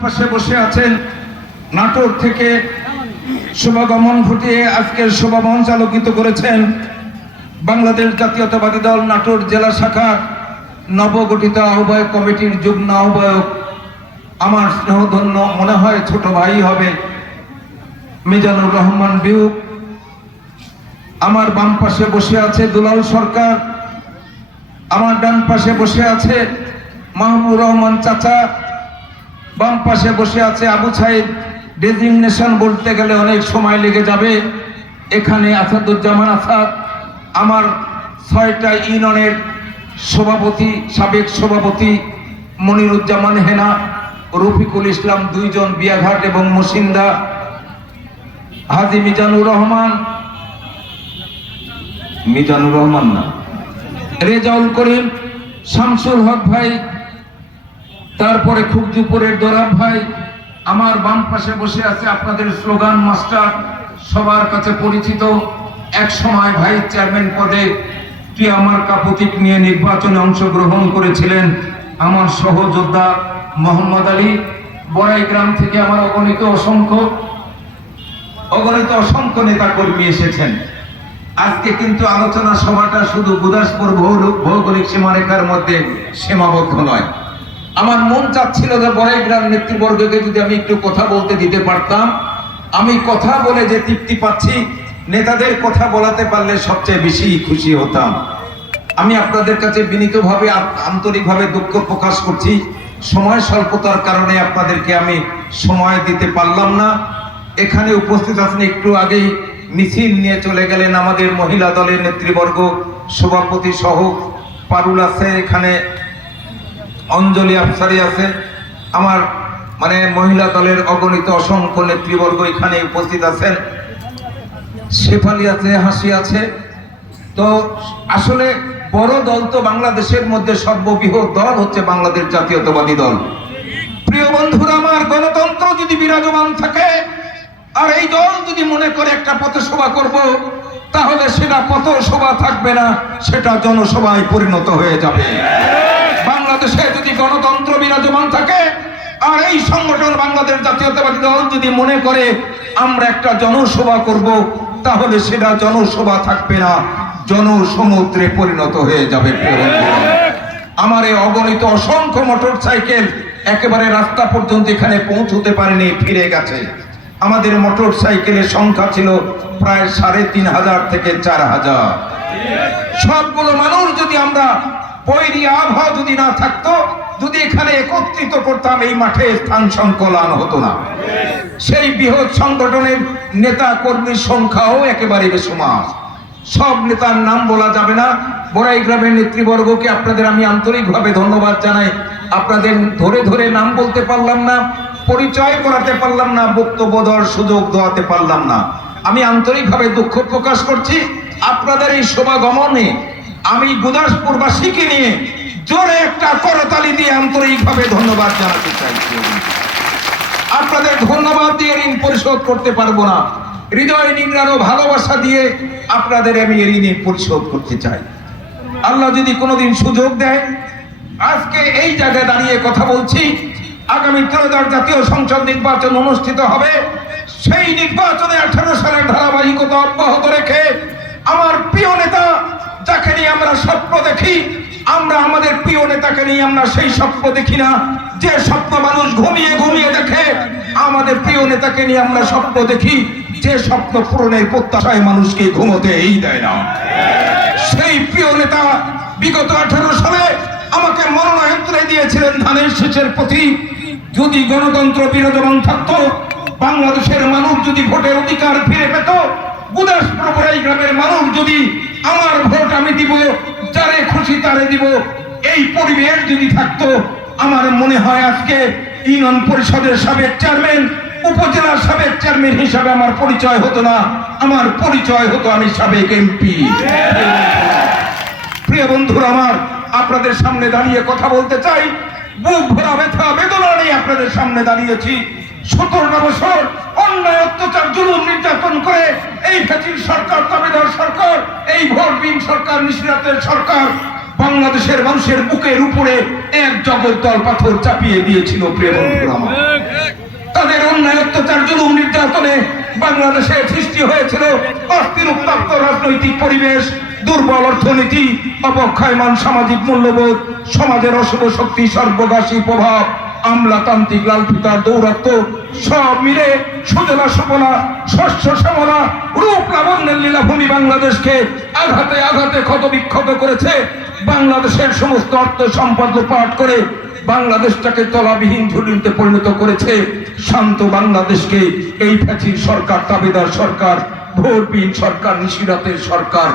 পাশে বসে আছেন নাটোর থেকে শুভগমন ঘটিয়ে আজকের শোভামঞ্চ আলোকিত করেছেন বাংলাদেশ জাতীয়তাবাদী দল নাটোর জেলা শাখার নবগঠিত আহ্বায়ক কমিটির যুগ্ম আহ্বায়ক, আমার স্নেহধন্য মনে হয় ছোট ভাই হবে, মিজানুর রহমান বিউক। আমার বাম পাশে বসে আছে দুলাল সরকার, আমার ডান পাশে বসে আছে মাহবুব রহমান চাচা, বাম পাশে বসে আছে আবু সাইদ। ডেজিগনেশন বলতে গেলে অনেক সময় লেগে যাবে। এখানে আসাদুজ্জামান আসাদ, আমার ৬টা ইউনিয়নের সভাপতি, সাবেক সভাপতি মনিরুজ্জামান হেনা, রফিকুল ইসলাম, ২ জন বিয়াঘাট এবং মসিন্দা, হাজি মিজানুর রহমান না, রেজাউল করিম, শামসুল হক ভাই, তারপরে খুবজুপুরের দোরাব ভাই। আমার বাম পাশে বসে আছে আপনাদের স্লোগান মাস্টার, সবার কাছে পরিচিত, এক সময় ভাইস চেয়ারম্যান পদে টিয়ামার্কা প্রতীক নিয়ে নির্বাচনে অংশগ্রহণ করেছিলেন আমার সহযোদ্ধা মোহাম্মদ আলী। বড়াই গ্রাম থেকে আমার অগণিত অসংখ্য নেতা কর্মী এসেছেন। আজকে কিন্তু আলোচনা সভাটা শুধু গুদাসপুর ভৌগোলিক সীমারেখার মধ্যে সীমাবদ্ধ নয়। আমার মন চাচ্ছিল যে বড়াই গ্রাম নেতৃবর্গকে যদি আমি একটু কথা বলতে দিতে পারতাম। আমি কথা বলে যে তৃপ্তি পাচ্ছি, নেতাদের কথা বলাতে পারলে সবচেয়ে বেশি খুশি হতাম। আমি আপনাদের কাছে বিনীতভাবে আন্তরিকভাবে দুঃখ প্রকাশ করছি, সময় স্বল্পতার কারণে আপনাদেরকে আমি সময় দিতে পারলাম না। এখানে উপস্থিত আছেন, একটু আগেই মিছিল নিয়ে চলে গেলেন আমাদের মহিলা দলের নেতৃবর্গ, সভাপতি সহ পারুল আছে, এখানে অঞ্জলি আফসারি আছে, আমার মহিলা দলের অগণিত অসংখ্য নেতৃবর্গ এখানে উপস্থিত আছেন, শেফালি আছে, হাসি আছে। তো আসলে বড় দল তো বাংলাদেশের মধ্যে সর্ববৃহৎ দল হচ্ছে বাংলাদেশ জাতীয়তাবাদী দল। প্রিয় বন্ধুরা আমার, গণতন্ত্র যদি বিরাজমান থাকে আর এই দল যদি মনে করে একটা পথসভা করব, তাহলে সেটা পথসভা থাকবে না, সেটা জনসভায় পরিণত হয়ে যাবে। বাংলাদেশে যদি গণতন্ত্র বিরাজমান থাকে আর এই সংগঠন বাংলাদেশ জাতীয়তাবাদী দল যদি মনে করে আমরা একটা জনসভা করব, তাহলে সেটা জনসভা থাকবে না, জনসমুদ্রে পরিণত হয়ে যাবে। আমার এই অগণিত অসংখ্য মোটর সাইকেল একেবারে রাস্তা পর্যন্ত এখানে পৌঁছতে পারেনি, ফিরে গেছে। আমাদের মোটর সাইকেলের সংখ্যা ছিল প্রায় ৩৫০০ থেকে ৪০০০। সবগুলো মানুষ যদি আমরা বৈরী আবহাওয়া যদি না থাকতো, যদি এখানে একত্রিত করতাম, এই মাঠে স্থান সংকলন হতো না। সেই বৃহৎ সংগঠনের নেতা কর্মীর সংখ্যাও একেবারে বেসমান। সব নেতার নাম বলা যাবে না। বড়াই গ্রামের নেতৃবর্গকে আপনাদের আমি আন্তরিকভাবে ধন্যবাদ জানাই। আপনাদের ধরে ধরে নাম বলতে পারলাম না, পরিচয় করাতে পারলাম না, বক্তব্য দেওয়ার সুযোগ দেওয়াতে পারলাম না। আমি আন্তরিকভাবে দুঃখ প্রকাশ করছি। আপনাদের এই সমাগমনে আমি গুদাসপুরবাসীকে নিয়ে জোরে একটা করতালি দিয়ে আন্তরিকভাবে ধন্যবাদ জানাতে চাইছি। আপনাদের ধন্যবাদ দিয়ে ঋণ পরিশোধ করতে পারবো না, হৃদয় নিংড়ানো ভালোবাসা দিয়ে আপনাদের আমি ঋণ পরিশোধ করতে চাই। আল্লাহ যদি কোনোদিন সুযোগ দেয়, আজকে এই জায়গায় দাঁড়িয়ে কথা বলছি, আগামী ত্রয়োদশ জাতীয় সংসদ নির্বাচন অনুষ্ঠিত হবে। সেই নির্বাচনে 18 সালের ধারাবাহিকতা অব্যাহত রেখে আমার প্রিয় নেতা যাকে নিয়ে আমরা স্বপ্ন দেখি, আমরা আমাদের প্রিয় নেতাকে নিয়ে আমরা সেই স্বপ্ন দেখি না যে স্বপ্ন মানুষ ঘুমিয়ে ঘুমিয়ে দেখে। আমাদের প্রিয় নেতাকে নিয়ে আমরা স্বপ্ন দেখি যে স্বপ্ন পূরণের প্রত্যাশায় মানুষকে ঘুমোতেই দেয় না। সেই প্রিয় নেতা বিগত 18 সালে আমাকে মনোনয়ন তুলে দিয়েছিলেন ধানের শীষের প্রতি। যদি গণতন্ত্র বিরাজমান থাকতো, বাংলাদেশের মানুষ যদি ভোটের অধিকার ফিরে পেত, গুদাসপুর বড়াই গ্রামের মানুষ যদি আমার ভোট আমি দিব, যারে খুশি তারে দিব, এই পরিবেশ যদি থাকতো, আমার মনে হয় আজকে ইউনিয়ন পরিষদের সাবেক চেয়ারম্যান, উপজেলার সাবেক চেয়ারম্যান হিসাবে আমার পরিচয় হতো না, আমার পরিচয় হতো আমি সাবেক এমপি। প্রিয় বন্ধুরা আমার, আপনাদের সামনে দাঁড়িয়ে কথা বলতে চাই। বুক ভরা ব্যথা বেদনা নিয়ে আপনাদের সামনে দাঁড়িয়েছি। 17টা বছর অন্যায় অত্যাচার জুলুম নির্যাতন করে এই ফ্যাসিস্ট সরকার, তাবেদার সরকার, এই ভোটবিহীন সরকার, নিশিরাতের সরকার বাংলাদেশের মানুষের বুকের উপরে এক জগদ্দল পাথর চাপিয়ে দিয়েছিল। প্রিয় বন্ধুরা আমার, অন্যায় অত্যাচার জুলুম নির্যাতনে বাংলাদেশে সৃষ্টি হয়েছিল অস্থির উত্তপ্ত রাজনৈতিক পরিবেশ, দুর্বল অর্থনীতি, অবক্ষয়মান সামাজিক মূল্যবোধ, সমাজের অশুভ শক্তি সর্বগ্রাসী প্রভাব, আমলাতান্ত্রিক লাল ফিতার দৌরাত্ম, সব মিলে সুজলা সুফলা শস্য শ্যামলা রূপ লাবণ্যের লীলাভূমি বাংলাদেশকে আঘাতে আঘাতে ক্ষত বিক্ষত করেছে। বাংলাদেশের সমস্ত অর্থ সম্পদ লোপাট করে বাংলাদেশটাকে তলাবিহীন ঝুলিতে পরিণত করেছে। শান্ত বাংলাদেশকে এই ফ্যাসিস্ট সরকার, দাবিদার সরকার, ভোটবিহীন সরকার, নিশিরাতের সরকার